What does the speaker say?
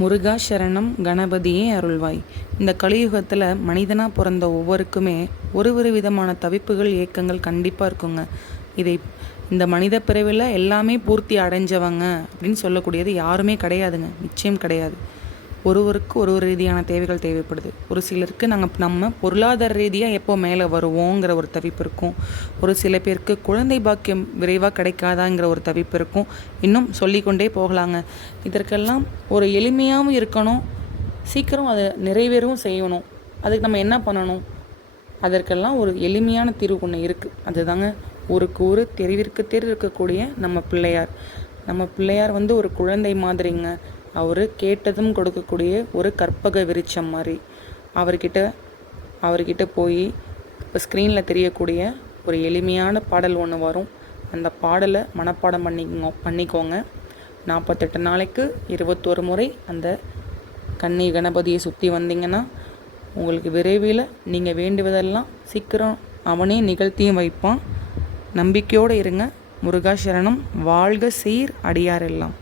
முருகா சரணம் கணபதியே அருள்வாய். இந்த கலியுகத்தில் மனிதனாக பிறந்த ஒவ்வொருக்குமே ஒரு விதமான தவிப்புகள் ஏக்கங்கள் கண்டிப்பாக இருக்குங்க. இதை இந்த மனித பிறவியில் எல்லாமே பூர்த்தி அடைஞ்சவங்க அப்படின்னு சொல்லக்கூடியது யாருமே கிடையாதுங்க. நிச்சயம் கிடையாது. ஒருவருக்கு ஒரு ரீதியான தேவைகள் தேவைப்படுது. ஒரு சிலருக்கு நம்ம பொருளாதார ரீதியாக எப்போ மேலே வருவோங்கிற ஒரு தவிப்பு இருக்கும். ஒரு சில பேருக்கு குழந்தை பாக்கியம் விரைவாக கிடைக்காதாங்கிற ஒரு தவிப்பு இருக்கும். இன்னும் சொல்லிக்கொண்டே போகலாங்க. இதற்கெல்லாம் ஒரு எளிமையாகவும் இருக்கணும், சீக்கிரம் அதை நிறைவேறவும் செய்யணும். அதுக்கு நம்ம என்ன பண்ணணும்? அதற்கெல்லாம் ஒரு எளிமையான தீர்வு ஒன்று இருக்குது. அதுதாங்க ஊருக்கு ஊர் தெருவிற்கு தெரு இருக்கக்கூடிய நம்ம பிள்ளையார். நம்ம பிள்ளையார் ஒரு குழந்தை மாதிரிங்க. அவர் கேட்டதும் கொடுக்கக்கூடிய ஒரு கற்பக விருட்சம் மாதிரி. அவர்கிட்ட போய் இப்போ ஸ்க்ரீனில் தெரியக்கூடிய ஒரு எளிமையான பாடல் ஒன்று வரும். அந்த பாடலை மனப்பாடம் பண்ணிக்கோங்க. 48 நாளைக்கு 21 முறை அந்த கன்னி கணபதியை சுற்றி வந்தீங்கன்னா உங்களுக்கு விரைவில் நீங்கள் வேண்டுவதெல்லாம் சீக்கிரம் அவனே நிகழ்த்தியும் வைப்பான். நம்பிக்கையோடு இருங்க. முருகா சரணம். வாழ்க சீர் அடியாரெல்லாம்.